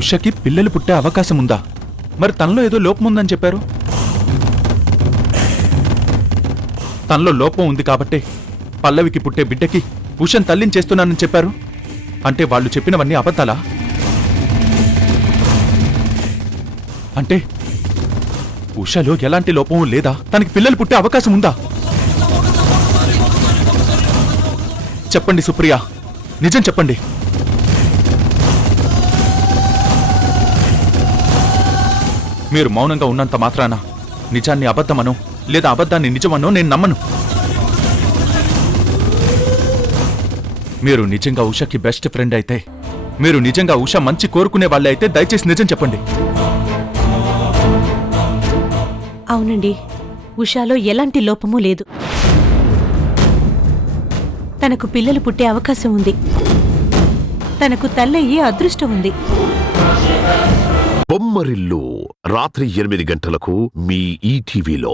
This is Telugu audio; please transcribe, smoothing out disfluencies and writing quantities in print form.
ఉషకి పిల్లలు పుట్టే అవకాశం ఉందా? మరి తనలో ఏదో లోపం ఉందని చెప్పారు. తనలో లోపం ఉంది కాబట్టే పల్లవికి పుట్టే బిడ్డకి ఉషను తల్లించేస్తున్నానని చెప్పారు. అంటే వాళ్ళు చెప్పినవన్నీ అబద్ధాలా? అంటే ఉషలో ఎలాంటి లోపం లేదా? తనకి పిల్లలు పుట్టే అవకాశం ఉందా? చెప్పండి సుప్రియ, నిజం చెప్పండి. మీరు మౌనంగా ఉన్నంత మాత్రాన నిజాన్ని అబద్ధమనో లేదా అబద్ధాన్ని నిజమనో నేను నమ్మను. మీరు నిజంగా ఉషకి బెస్ట్ ఫ్రెండ్ అయితే, మీరు నిజంగా ఉష మంచి కోరుకునే వాళ్ళే అయితే దయచేసి నిజం చెప్పండి. అవునండి, ఉషాలో ఎలాంటి లోపమూ లేదు. తనకు పిల్లలు పుట్టే అవకాశం ఉంది. తనకు తల్లయ్యే అదృష్టం ఉంది. బొమ్మరిల్లు రాత్రి 8 గంటలకు మీ ఈటీవీలో.